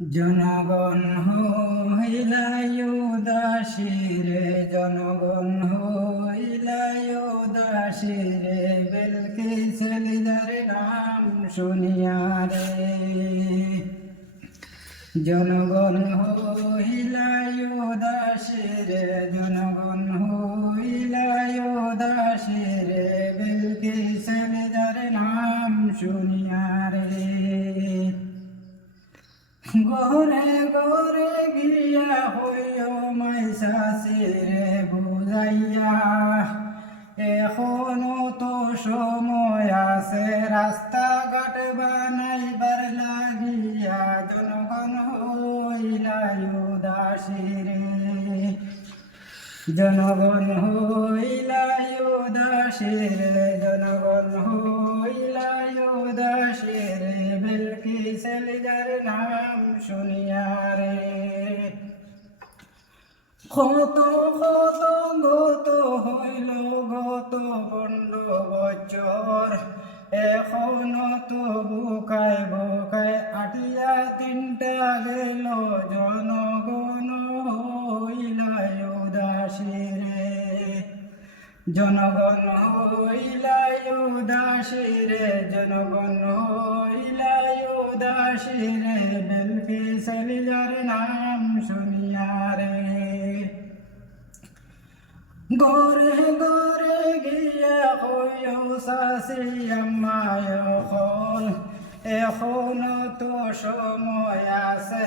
জনগণ হইলাই উদাসী রে, জনগণ হইলাই উদাসী রে, বিলকিসের নাম শুনিয়া রে। জনগণ হইলাই উদাসী রে, জনগণ হইলাই উদাসী রে, বিলকিসের নাম শুনিয়া রে। ঘরে ঘরে গিয়া হইও মাইসাসিরে বুঝাইয়া, এখনো তো সময় আছে রাস্তাঘাট বানাইবার লাগিয়া, জনগণ হইলাই উদাসী রে, জনগণ হইলাই উদাসী রে, জনগণ হইলাই উদাসী রে, বিলকিসের নাম শুনিয়া রে। কত কত গত হইল গত 15 বছর, এখনো তো বুকায় বুকায় আটিয়া 3টা গেল, জনগণ হইলাই উদাসী রে, জনগণ হইলাই উদাসী রে, জনগণ হইলাই উদাসী রে, বিলকিসের নাম শুনিয়া রে। ঘরে ঘরে গিয়া হইও শাশি আম্মায় হল, এখনো তো সময় আছে